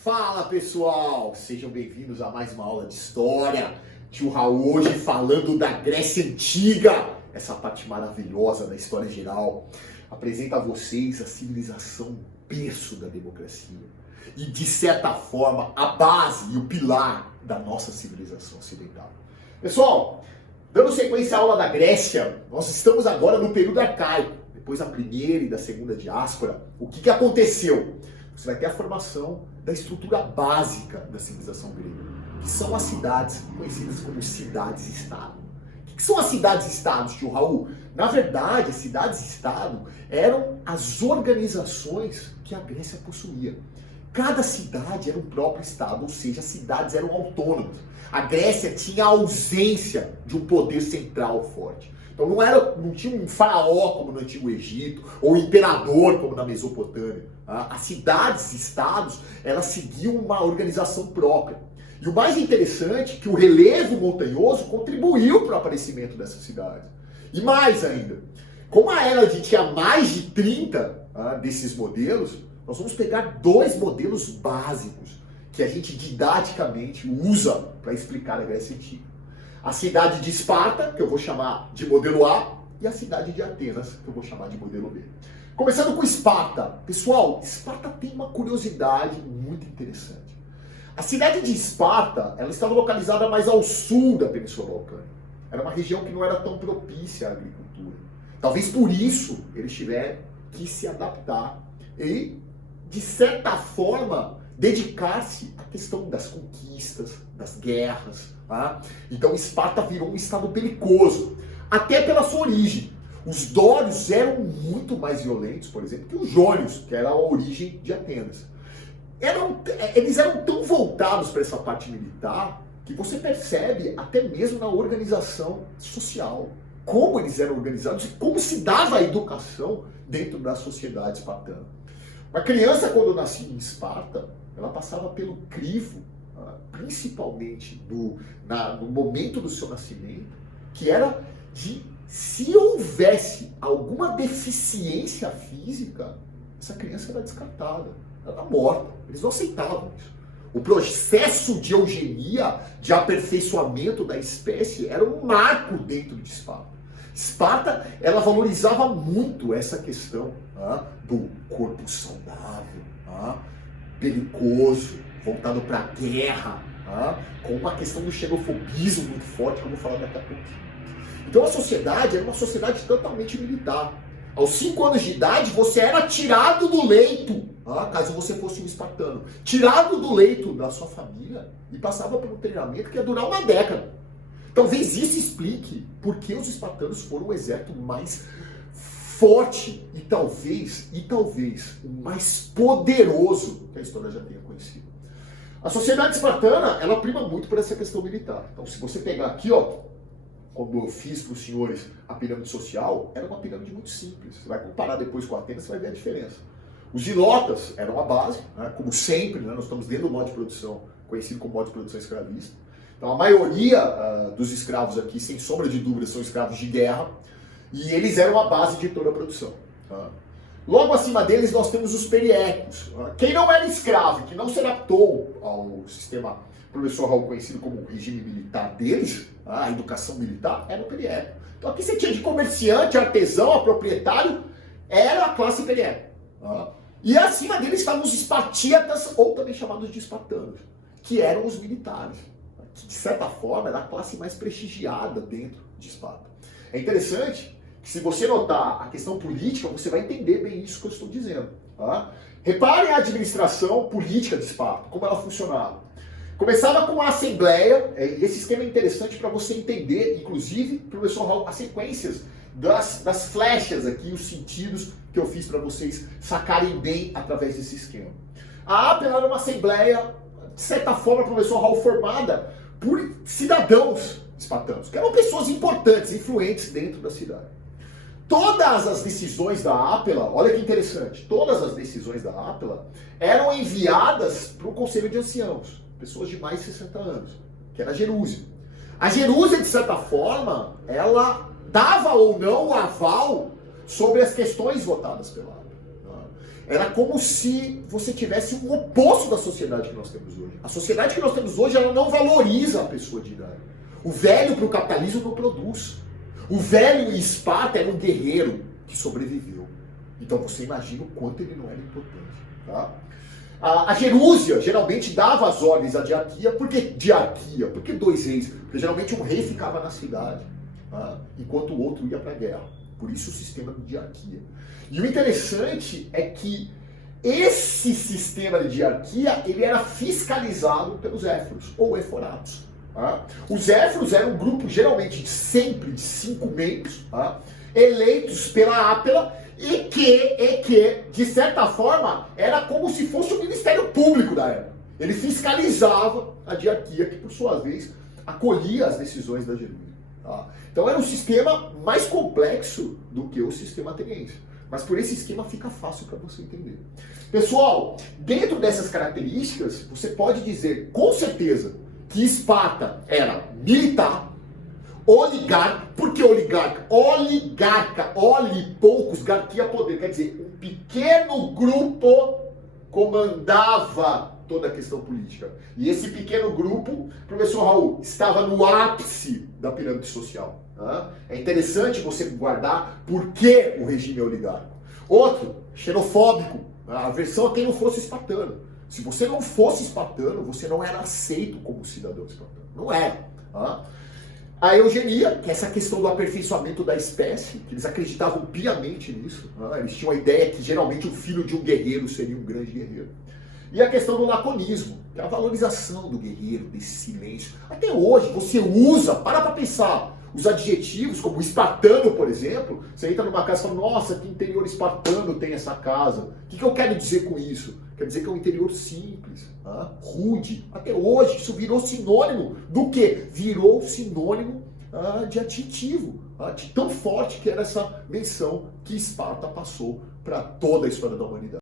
Fala pessoal, sejam bem-vindos a mais uma aula de história. Tio Raul hoje falando da Grécia Antiga, essa parte maravilhosa da história geral. Apresenta a vocês a civilização berço da democracia e, de certa forma, a base e o pilar da nossa civilização ocidental. Pessoal, dando sequência à aula da Grécia, nós estamos agora no período arcaico. Depois da primeira e da segunda diáspora, o que aconteceu? Você vai ter a formação da estrutura básica da civilização grega, que são as cidades conhecidas como cidades-estado. O que são as cidades-estados, tio Raul? Na verdade, as cidades-estado eram as organizações que a Grécia possuía. Cada cidade era um próprio estado, ou seja, as cidades eram autônomas. A Grécia tinha a ausência de um poder central forte. Então não tinha um faraó como no Antigo Egito, ou um imperador como na Mesopotâmia. As cidades-estados, elas seguiam uma organização própria. E o mais interessante é que o relevo montanhoso contribuiu para o aparecimento dessas cidades. E mais ainda, como a Hélade tinha mais de 30 desses modelos, nós vamos pegar dois modelos básicos que a gente didaticamente usa para explicar a Grécia Antiga. A cidade de Esparta, que eu vou chamar de modelo A, e a cidade de Atenas, que eu vou chamar de modelo B. Começando com Esparta. Pessoal, Esparta tem uma curiosidade muito interessante. A cidade de Esparta, ela estava localizada mais ao sul da Península Balcânica. Era uma região que não era tão propícia à agricultura. Talvez por isso eles tiveram que se adaptar e, de certa forma, dedicar-se à questão das conquistas, das guerras. Então Esparta virou um estado belicoso, até pela sua origem. Os dórios eram muito mais violentos, por exemplo, que os jônios, que era a origem de Atenas. Eles eram tão voltados para essa parte militar que você percebe até mesmo na organização social, como eles eram organizados e como se dava a educação dentro da sociedade espartana. Uma criança, quando nascia em Esparta, ela passava pelo crivo, principalmente no momento do seu nascimento, que era de, se houvesse alguma deficiência física, essa criança era descartada, ela era morta. Eles não aceitavam isso. O processo de eugenia, de aperfeiçoamento da espécie, era um marco dentro de Esparta. Esparta, ela valorizava muito essa questão do corpo saudável, belicoso, voltado para a guerra, com uma questão do xenofobismo muito forte, como eu vou falar daqui a pouquinho. Então a sociedade era uma sociedade totalmente militar. Aos 5 anos de idade, você era tirado do leito, caso você fosse um espartano, tirado do leito da sua família e passava por um treinamento que ia durar uma década. Talvez isso explique por que os espartanos foram o exército mais forte e talvez o mais poderoso que a história já tenha conhecido. A sociedade espartana, ela prima muito por essa questão militar. Então, se você pegar aqui, como eu fiz para os senhores a pirâmide social, era uma pirâmide muito simples. Você vai comparar depois com a Atenas, você vai ver a diferença. Os ilotas eram a base, como sempre, nós estamos dentro do modo de produção, conhecido como modo de produção escravista. Então, a maioria dos escravos aqui, sem sombra de dúvida, são escravos de guerra, e eles eram a base de toda a produção. Logo acima deles, nós temos os periecos. Quem não era escravo, que não se adaptou ao sistema, professor Raul, conhecido como regime militar deles, a educação militar, era o perieco. Então aqui você tinha de comerciante, artesão, proprietário, era a classe perieco. E acima deles estavam os espartíatas, ou também chamados de espartanos, que eram os militares, que de certa forma era a classe mais prestigiada dentro de Esparta. É interessante que, se você notar a questão política, você vai entender bem isso que eu estou dizendo. Reparem a administração política de Esparta, como ela funcionava. Começava com a assembleia, e esse esquema é interessante para você entender, inclusive, professor Raul, as sequências das flechas aqui, os sentidos que eu fiz para vocês sacarem bem através desse esquema. A APELA era uma assembleia, de certa forma, professor Raul, formada por cidadãos espartanos, que eram pessoas importantes, influentes dentro da cidade. Todas as decisões da APELA, olha que interessante, todas as decisões da APELA eram enviadas para o Conselho de Anciãos, pessoas de mais de 60 anos, que era a Gerúsia. A Gerúsia, de certa forma, ela dava ou não o aval sobre as questões votadas pela APELA. Era como se você tivesse um oposto da sociedade que nós temos hoje. A sociedade que nós temos hoje, ela não valoriza a pessoa de idade. O velho para o capitalismo não produz. O velho em Esparta era um guerreiro que sobreviveu. Então você imagina o quanto ele não era importante. Tá? A Jerúsia geralmente dava as ordens à diarquia. Por que diarquia? Por que dois reis? Porque geralmente um rei ficava na cidade, tá? Enquanto o outro ia para a guerra. Por isso o sistema de diarquia. E o interessante é que esse sistema de diarquia ele era fiscalizado pelos éforos, ou eforatos. Tá? Os éforos eram um grupo geralmente sempre de 5 membros, tá? Eleitos pela Ápela, e que, de certa forma, era como se fosse o Ministério Público da época. Ele fiscalizava a diarquia, que por sua vez acolhia as decisões da Jerúsia. Tá? Então era um sistema mais complexo do que o sistema ateniense. Mas por esse esquema fica fácil para você entender. Pessoal, dentro dessas características, você pode dizer com certeza que Esparta era militar, oligarca. Por que oligarca? Oligarca, poucos, garquia, poder. Quer dizer, um pequeno grupo comandava toda a questão política. E esse pequeno grupo, professor Raul, estava no ápice da pirâmide social. Tá? É interessante você guardar por que o regime é oligárquico. Outro, xenofóbico, a versão a quem não fosse espartano. Se você não fosse espartano, você não era aceito como cidadão espartano. Não era. Tá? A eugenia, que é essa questão do aperfeiçoamento da espécie, que eles acreditavam piamente nisso. Tá? Eles tinham a ideia que geralmente o filho de um guerreiro seria um grande guerreiro. E a questão do laconismo, que é a valorização do guerreiro, desse silêncio. Até hoje você usa, para pensar, os adjetivos, como espartano, por exemplo. Você entra numa casa e fala, nossa, que interior espartano tem essa casa. O que eu quero dizer com isso? Quer dizer que é um interior simples, tá? Rude. Até hoje isso virou sinônimo do quê? Virou sinônimo de adjetivo, de tão forte que era essa menção que Esparta passou para toda a história da humanidade.